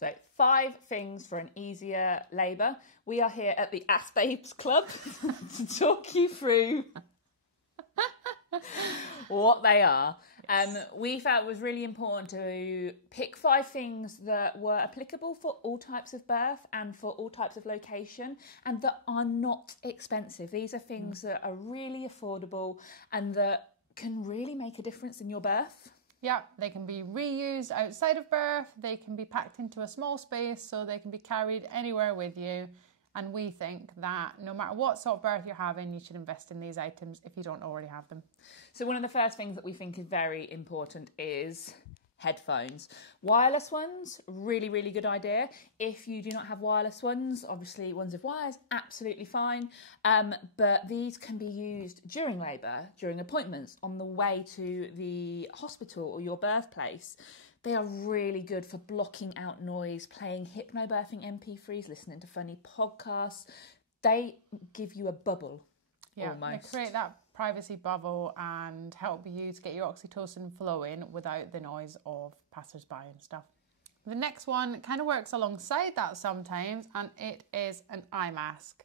So 5 things for an easier labour. We are here at the Ass Babes Club to talk you through what they are. We felt it was really important to pick 5 things that were applicable for all types of birth and for all types of location, and that are not expensive. These are things that are really affordable and that can really make a difference in your birth. Yeah, they can be reused outside of birth. They can be packed into a small space so they can be carried anywhere with you. And we think that no matter what sort of birth you're having, you should invest in these items if you don't already have them. So one of the first things that we think is very important is headphones. Wireless ones, really, really good idea. If you do not have wireless ones, obviously ones with wires, absolutely fine. But these can be used during labour, during appointments, on the way to the hospital or your birthplace. They are really good for blocking out noise, playing hypnobirthing MP3s, listening to funny podcasts. They give you a bubble, almost. They create that privacy bubble and help you to get your oxytocin flowing without the noise of passers-by and stuff. The next one kind of works alongside that sometimes, and it is an eye mask.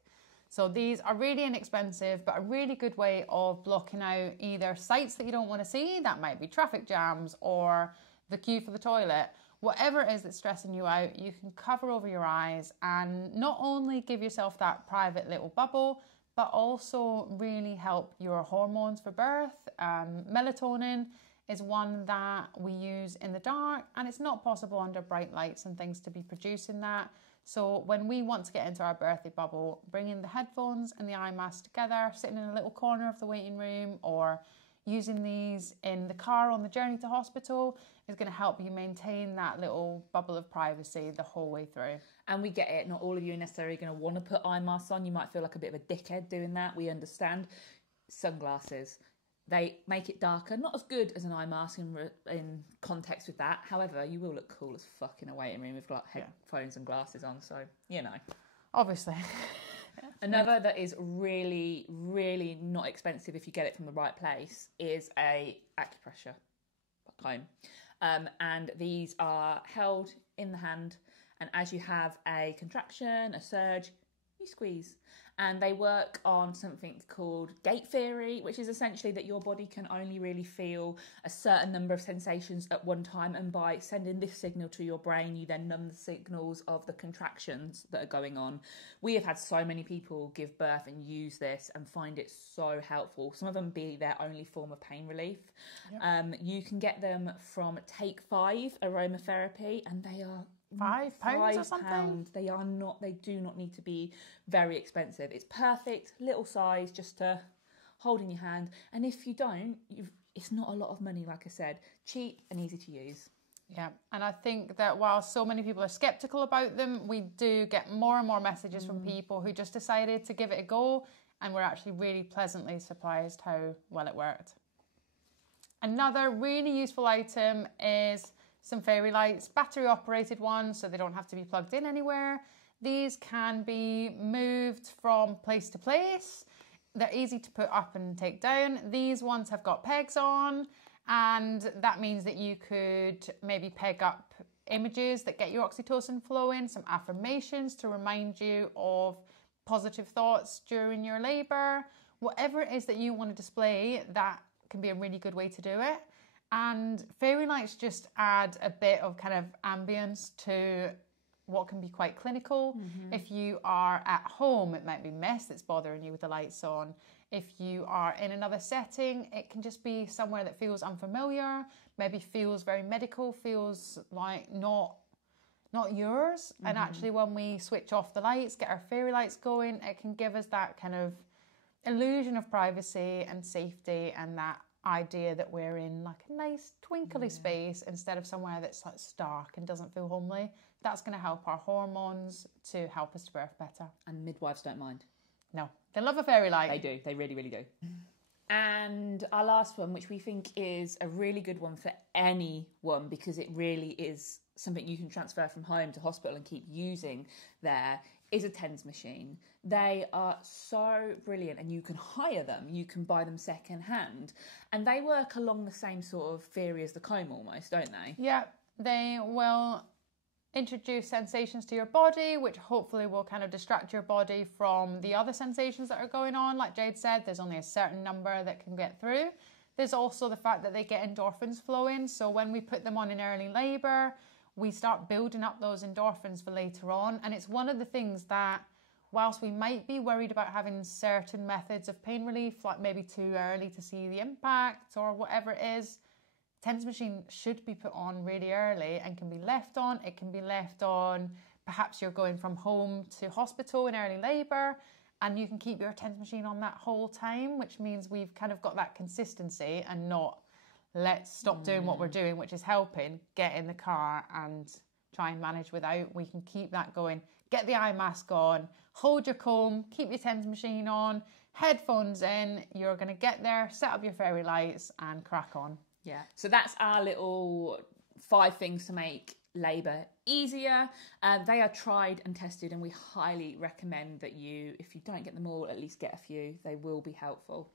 So these are really inexpensive, but a really good way of blocking out either sights that you don't want to see, that might be traffic jams or the queue for the toilet. Whatever it is that's stressing you out, you can cover over your eyes and not only give yourself that private little bubble, but also really help your hormones for birth. Melatonin is one that we use in the dark, and it's not possible under bright lights and things to be producing that. So when we want to get into our birthday bubble, bringing the headphones and the eye mask together, sitting in a little corner of the waiting room or using these in the car on the journey to hospital is going to help you maintain that little bubble of privacy the whole way through. And we get it. Not all of you are necessarily going to want to put eye masks on. You might feel like a bit of a dickhead doing that. We understand. Sunglasses. They make it darker. Not as good as an eye mask in context with that. However, you will look cool as fuck in a waiting room with like headphones and glasses on. So, you know. Obviously. Another that is really, really not expensive if you get it from the right place is a acupressure comb. And these are held in the hand, and as you have a contraction, a surge, you squeeze. And they work on something called gate theory, which is essentially that your body can only really feel a certain number of sensations at one time, and by sending this signal to your brain, you then numb the signals of the contractions that are going on. We have had so many people give birth and use this and find it so helpful. Some of them be their only form of pain relief. Yep. You can get them from Take 5 Aromatherapy, and they are £5 or something? They do not need to be very expensive. It's perfect, little size, just to hold in your hand. And if you don't, it's not a lot of money, like I said. Cheap and easy to use. Yeah, and I think that while so many people are sceptical about them, we do get more and more messages from people who just decided to give it a go, and we're actually really pleasantly surprised how well it worked. Another really useful item is some fairy lights, battery operated ones, so they don't have to be plugged in anywhere. These can be moved from place to place. They're easy to put up and take down. These ones have got pegs on, and that means that you could maybe peg up images that get your oxytocin flowing, some affirmations to remind you of positive thoughts during your labour. Whatever it is that you want to display, that can be a really good way to do it. And fairy lights just add a bit of kind of ambience to what can be quite clinical. Mm-hmm. If you are at home, it might be mess that's bothering you with the lights on. If you are in another setting, it can just be somewhere that feels unfamiliar, maybe feels very medical, feels like not yours. Mm-hmm. And actually when we switch off the lights, get our fairy lights going, it can give us that kind of illusion of privacy and safety, and that idea that we're in like a nice twinkly space instead of somewhere that's like stark and doesn't feel homely. That's going to help our hormones to help us to birth better. And midwives don't mind. No, they love a fairy light. They do. They really, really do. And our last one, which we think is a really good one for anyone, because it really is something you can transfer from home to hospital and keep using there, is a TENS machine. They are so brilliant, and you can hire them. You can buy them second hand, and they work along the same sort of theory as the comb almost, don't they? Yeah, they will introduce sensations to your body, which hopefully will kind of distract your body from the other sensations that are going on. Like Jade said, there's only a certain number that can get through. There's also the fact that they get endorphins flowing. So when we put them on in early labour, we start building up those endorphins for later on. And it's one of the things that, whilst we might be worried about having certain methods of pain relief, like maybe too early to see the impact or whatever it is, TENS machine should be put on really early and can be left on. It can be left on, perhaps you're going from home to hospital in early labour, and you can keep your TENS machine on that whole time, which means we've kind of got that consistency and not let's stop doing what we're doing, which is helping, get in the car and try and manage without. We can keep that going. Get the eye mask on, hold your comb, keep your TENS machine on, headphones in. You're going to get there, set up your fairy lights and crack on. Yeah, so that's our little 5 things to make labour easier. They are tried and tested, and we highly recommend that you, if you don't get them all, at least get a few. They will be helpful.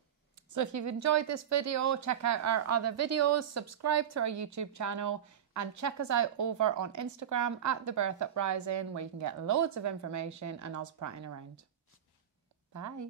So if you've enjoyed this video, check out our other videos, subscribe to our YouTube channel, and check us out over on Instagram at The Birth Uprising, where you can get loads of information and us prattling around. Bye.